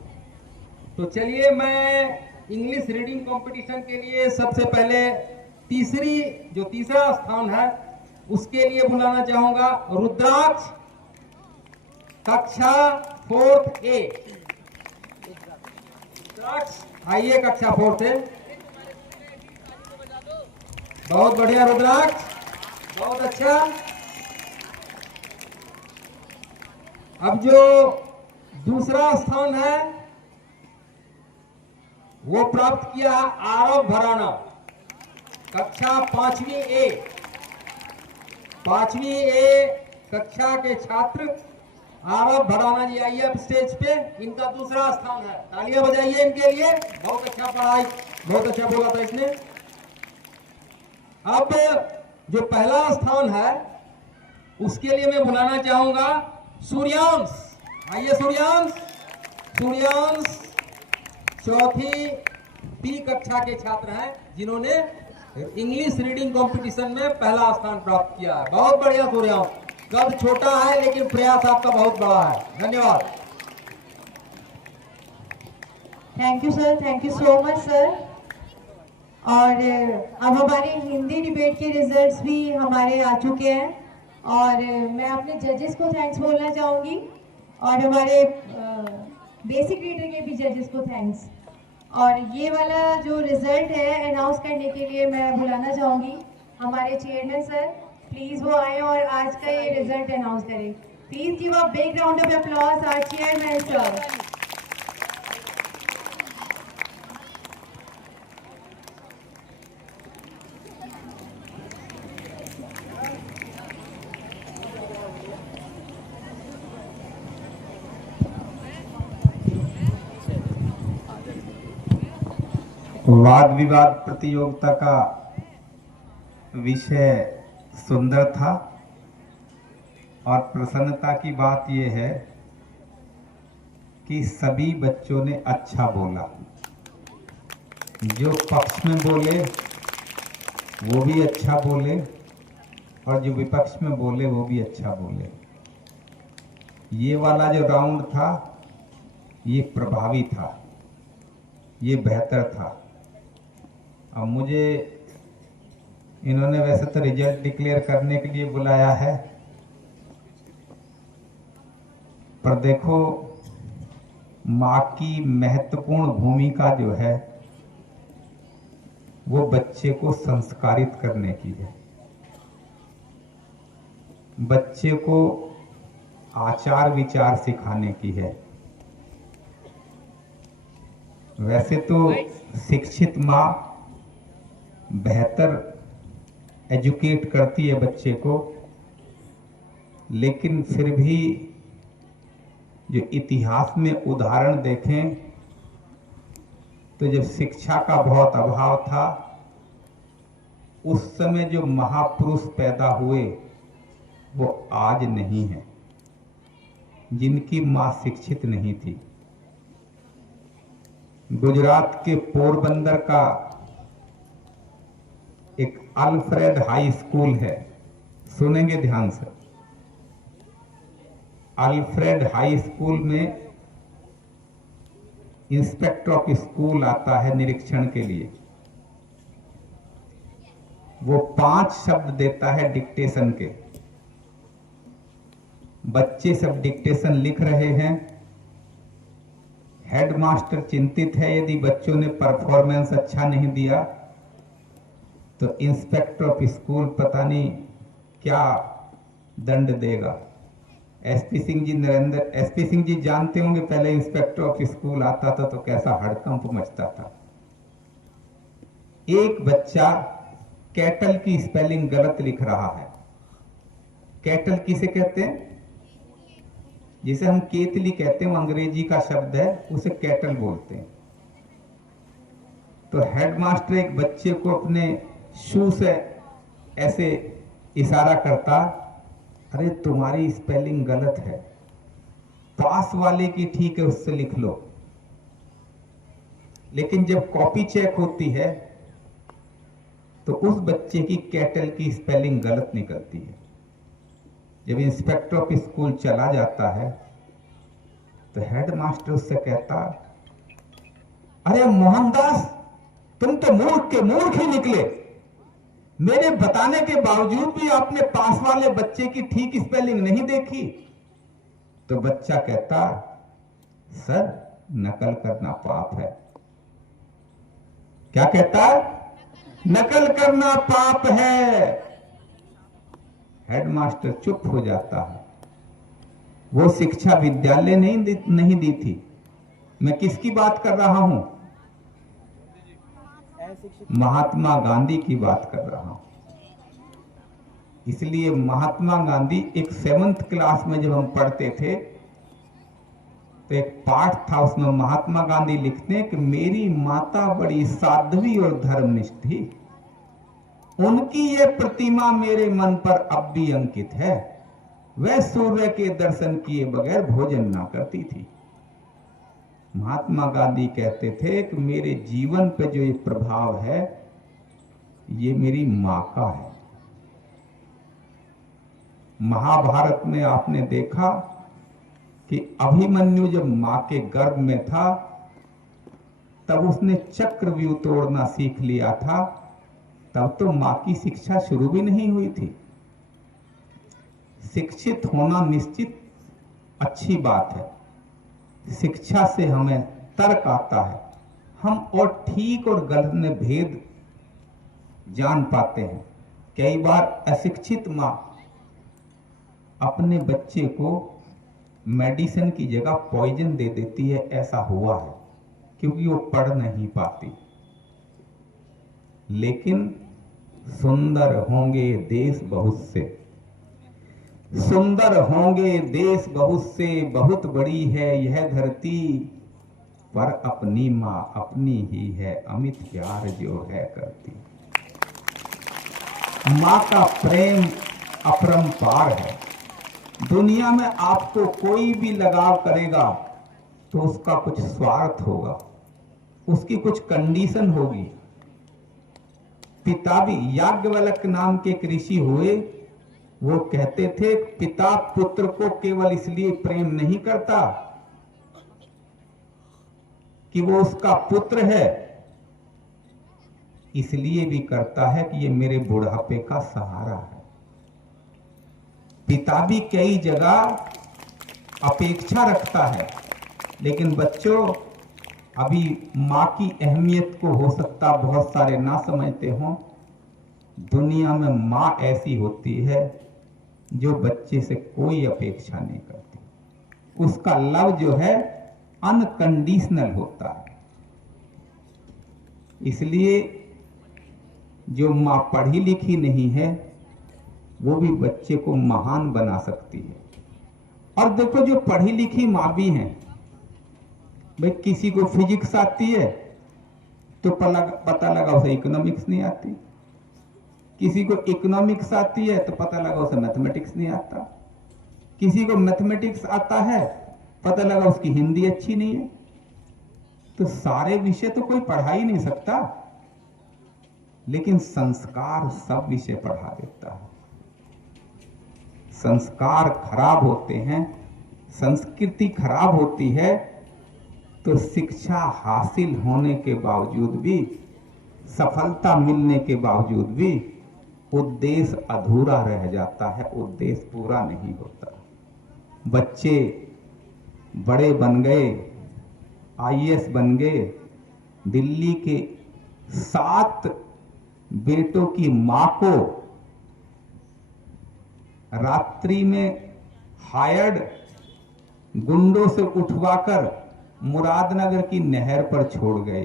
तो चलिए, मैं इंग्लिश रीडिंग कंपटीशन के लिए सबसे पहले तीसरा स्थान है उसके लिए बुलाना चाहूंगा रुद्राक्ष, कक्षा 4A। रुद्राक्ष, आइए कक्षा 4 बहुत बढ़िया रुद्राक्ष, बहुत अच्छा। अब जो दूसरा स्थान है वो प्राप्त किया आरव भराना, कक्षा 5वीं A। 5वीं A कक्षा के छात्र आरव भराना जी, आइए अब स्टेज पे। इनका दूसरा स्थान है, तालियां बजाइए इनके लिए। बहुत अच्छा पढ़ाई, बहुत अच्छा बोला था इसने। अब जो पहला स्थान है उसके लिए मैं बुलाना चाहूंगा सूर्यांश। आइए सूर्यांश चौथी B कक्षा के छात्र हैं जिन्होंने इंग्लिश रीडिंग कंपटीशन में पहला स्थान प्राप्त किया है। बहुत बढ़िया सूर्यांश, कद छोटा है लेकिन प्रयास आपका बहुत बड़ा है। धन्यवाद। Thank you sir, thank you so much sir. और अब हमारे हिंदी डिबेट के रिजल्ट्स भी हमारे आ चुके हैं और मैं अपने जजेस को थैंक्स बोलना चाहूँगी और हमारे बेसिक रीडर के भी जजेस को थैंक्स। और ये वाला जो रिजल्ट है अनाउंस करने के लिए मैं बुलाना चाहूँगी हमारे चेयरमैन सर। प्लीज़ वो आए और आज का ये रिजल्ट अनाउंस करें। Please give a big round of applause our chairman sir. वाद विवाद प्रतियोगिता का विषय सुंदर था और प्रसन्नता की बात यह है कि सभी बच्चों ने अच्छा बोला। जो पक्ष में बोले वो भी अच्छा बोले और जो विपक्ष में बोले वो भी अच्छा बोले। ये वाला जो राउंड था ये प्रभावी था, ये बेहतर था। अब मुझे इन्होंने वैसे तो रिजल्ट डिक्लेयर करने के लिए बुलाया है, पर देखो माँ की महत्वपूर्ण भूमिका जो है वो बच्चे को संस्कारित करने की है। बच्चे को आचार विचार सिखाने की है। वैसे तो शिक्षित माँ बेहतर एजुकेट करती है बच्चे को, लेकिन फिर भी जो इतिहास में उदाहरण देखें तो जब शिक्षा का बहुत अभाव था, उस समय जो महापुरुष पैदा हुए वो आज नहीं है, जिनकी मां शिक्षित नहीं थी। गुजरात के पोरबंदर का एक अल्फ्रेड हाई स्कूल है, सुनेंगे ध्यान से। अल्फ्रेड हाई स्कूल में इंस्पेक्टर ऑफ स्कूल आता है निरीक्षण के लिए। वो 5 शब्द देता है डिक्टेशन के। बच्चे सब डिक्टेशन लिख रहे हैं। हेडमास्टर चिंतित है, यदि बच्चों ने परफॉर्मेंस अच्छा नहीं दिया तो इंस्पेक्टर ऑफ स्कूल पता नहीं क्या दंड देगा। एसपी सिंह जी जानते होंगे, पहले इंस्पेक्टर ऑफ स्कूल आता था तो कैसा हड़कंप मचता था। एक बच्चा कैटल की स्पेलिंग गलत लिख रहा है। कैटल किसे कहते हैं? जिसे हम केतली कहते हैं, वो अंग्रेजी का शब्द है, उसे कैटल बोलते हैं। तो हेडमास्टर एक बच्चे को अपने शू से ऐसे इशारा करता, अरे तुम्हारी स्पेलिंग गलत है, पास वाले की ठीक है, उससे लिख लो। लेकिन जब कॉपी चेक होती है तो उस बच्चे की कैटल की स्पेलिंग गलत निकलती है। जब इंस्पेक्टर ऑफ स्कूल चला जाता है तो हेडमास्टर उससे कहता, अरे मोहनदास, तुम तो मूर्ख के मूर्ख ही निकले। मेरे बताने के बावजूद भी आपने पास वाले बच्चे की ठीक स्पेलिंग नहीं देखी। तो बच्चा कहता, सर नकल करना पाप है। क्या कहता? नकल करना पाप है। हेडमास्टर चुप हो जाता है। वो शिक्षा विद्यालय नहीं दी थी। मैं किसकी बात कर रहा हूं? महात्मा गांधी की बात कर रहा हूं। इसलिए महात्मा गांधी एक 7th क्लास में जब हम पढ़ते थे तो एक पाठ था, उसमें महात्मा गांधी लिखते हैं कि मेरी माता बड़ी साध्वी और धर्मनिष्ठ थी, उनकी यह प्रतिमा मेरे मन पर अब भी अंकित है। वह सूर्य के दर्शन किए बगैर भोजन ना करती थी। महात्मा गांधी कहते थे कि मेरे जीवन पे जो ये प्रभाव है ये मेरी मां का है। महाभारत में आपने देखा कि अभिमन्यु जब मां के गर्भ में था तब उसने चक्रव्यूह तोड़ना सीख लिया था। तब तो मां की शिक्षा शुरू भी नहीं हुई थी। शिक्षित होना निश्चित अच्छी बात है। शिक्षा से हमें तर्क आता है, हम और ठीक और गलत में भेद जान पाते हैं। कई बार अशिक्षित मां अपने बच्चे को मेडिसिन की जगह पॉइजन दे देती है, ऐसा हुआ है, क्योंकि वो पढ़ नहीं पाती। लेकिन सुंदर होंगे देश बहुत से, सुंदर होंगे देश बहुत से, बहुत बड़ी है यह धरती, पर अपनी मां अपनी ही है, अमित प्यार जो है करती। मां का प्रेम अपरंपार है। दुनिया में आपको कोई भी लगाव करेगा तो उसका कुछ स्वार्थ होगा, उसकी कुछ कंडीशन होगी। पिता भी, याज्ञवल्क्य नाम के एक ऋषि हुए, वो कहते थे पिता पुत्र को केवल इसलिए प्रेम नहीं करता कि वो उसका पुत्र है, इसलिए भी करता है कि ये मेरे बुढ़ापे का सहारा है। पिता भी कई जगह अपेक्षा रखता है, लेकिन बच्चों अभी मां की अहमियत को हो सकता बहुत सारे ना समझते हों। दुनिया में मां ऐसी होती है जो बच्चे से कोई अपेक्षा नहीं करती। उसका लव जो है अनकंडीशनल होता है। इसलिए जो माँ पढ़ी लिखी नहीं है वो भी बच्चे को महान बना सकती है। और देखो जो पढ़ी लिखी माँ भी हैं, भाई किसी को फिजिक्स आती है तो पता लगा उसे इकोनॉमिक्स नहीं आती, किसी को इकोनॉमिक्स आती है तो पता लगा उसे मैथमेटिक्स नहीं आता, किसी को मैथमेटिक्स आता है पता लगा उसकी हिंदी अच्छी नहीं है। तो सारे विषय तो कोई पढ़ा ही नहीं सकता, लेकिन संस्कार सब विषय पढ़ा देता है। संस्कार खराब होते हैं, संस्कृति खराब होती है, तो शिक्षा हासिल होने के बावजूद भी, सफलता मिलने के बावजूद भी उद्देश्य अधूरा रह जाता है, उद्देश्य पूरा नहीं होता। बच्चे बड़े बन गए, आईएएस बन गए, दिल्ली के 7 बेटों की मां को रात्रि में हायर्ड गुंडों से उठवाकर मुरादनगर की नहर पर छोड़ गए।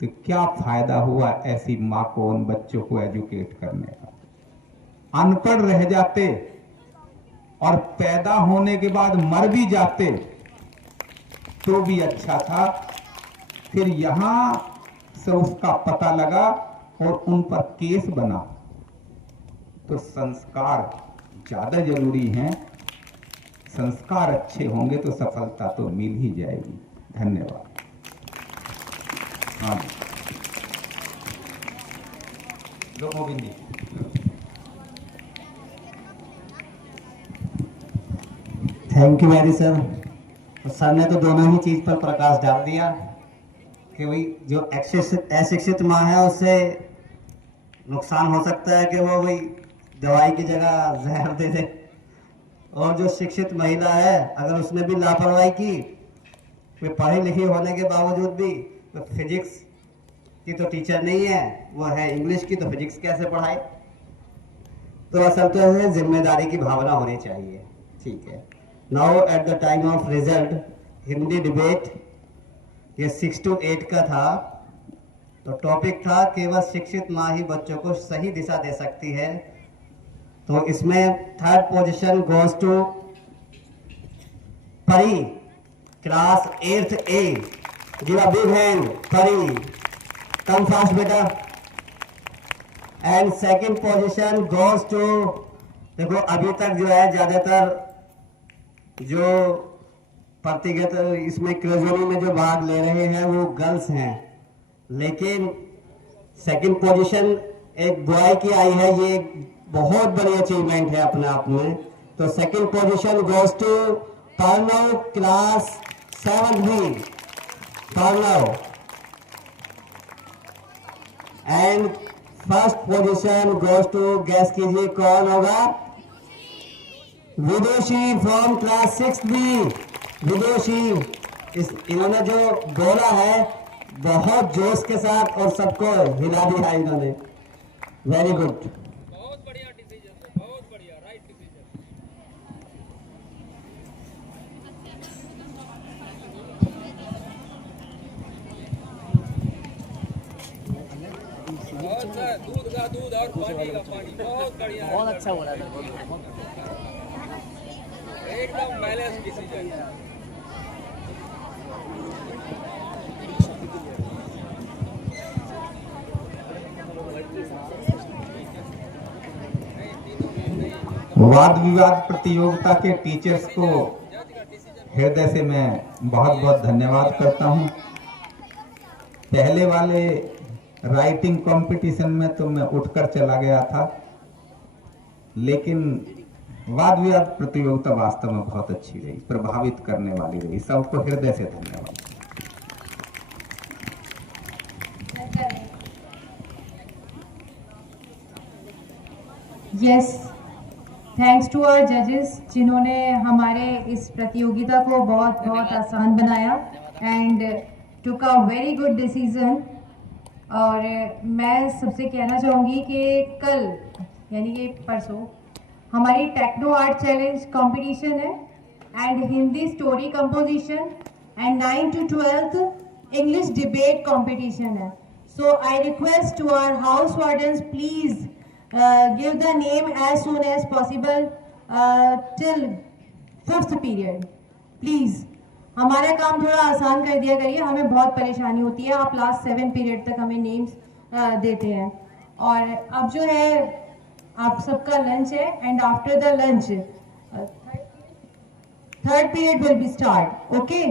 तो क्या फायदा हुआ ऐसी मां को उन बच्चों को एजुकेट करने का? अनपढ़ रह जाते और पैदा होने के बाद मर भी जाते तो भी अच्छा था। फिर यहां से उसका पता लगा और उन पर केस बना। तो संस्कार ज्यादा जरूरी हैं। संस्कार अच्छे होंगे तो सफलता तो मिल ही जाएगी। धन्यवाद। हाँ लो Govind ji. Thank you very sir. Sir ने तो दोनों ही चीज पर प्रकाश डाल दिया कि भाई जो अशिक्षित माँ है उससे नुकसान हो सकता है कि वो भाई दवाई की जगह जहर दे दे, और जो शिक्षित महिला है अगर उसने भी लापरवाही की, वे पढ़ी लिखी होने के बावजूद भी तो फिजिक्स की तो टीचर नहीं है, वो है इंग्लिश की, तो फिजिक्स कैसे पढ़ाए? तो असल तो है जिम्मेदारी की भावना होनी चाहिए। ठीक है। Now at the time of result Hindi debate ये 6 to 8 का था। तो टॉपिक था केवल शिक्षित माँ ही बच्चों को सही दिशा दे सकती है। तो इसमें 3rd position goes to Pari, class 8th A। Give a big hand Pari, come fast बेटा। And 2nd position goes to, देखो अभी तक जो है ज्यादातर जो प्रतिगत इसमें क्विज़ में जो भाग ले रहे हैं वो गर्ल्स हैं, लेकिन 2nd पोजीशन एक बॉय की आई है। ये एक बहुत बड़ी अचीवमेंट है अपने आप में। तो 2nd position goes to Parnav, class 7B Parnav. And 1st position goes to, guess कीजिए कौन होगा? विदुषी फ्रॉम क्लास 6B। विदुषी, इन्होंने जो बोला है बहुत जोश के साथ और सबको हिला दिया इन्होंने। Very good. बहुत बढ़िया डिसीजन है, बहुत बढ़िया, राइट डिसीजन। दूध का दूध और पानी का पानी, बहुत बढ़िया, बहुत अच्छा बोला था। एकदम बैलेंस डिसीजन। वाद विवाद प्रतियोगिता के टीचर्स को हृदय से मैं बहुत बहुत धन्यवाद करता हूं। पहले वाले राइटिंग कंपटीशन में तो मैं उठकर चला गया था, लेकिन वाद विवाद प्रतियोगिता वास्तव में बहुत अच्छी रही, प्रभावित करने वाली रही। सबको हृदय से धन्यवाद। यस, थैंक्स टू आवर जजेस जिन्होंने हमारे इस प्रतियोगिता को बहुत बहुत आसान बनाया and took a very good decision. और मैं सबसे कहना चाहूँगी कि कल यानी कि परसों हमारी टेक्नो आर्ट चैलेंज कंपटीशन है and Hindi story composition and 9 to 12th English debate competition है. So I request to our house wardens, please give the name as soon as possible till 5th period please. हमारा काम थोड़ा आसान कर दिया करिए, हमें बहुत परेशानी होती है. आप लास्ट 7 पीरियड तक हमें नेम्स देते हैं. और अब जो है आप सबका लंच है and after the lunch 3rd period will be start. Okay,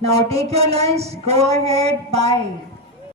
now take your lunch, go ahead, bye.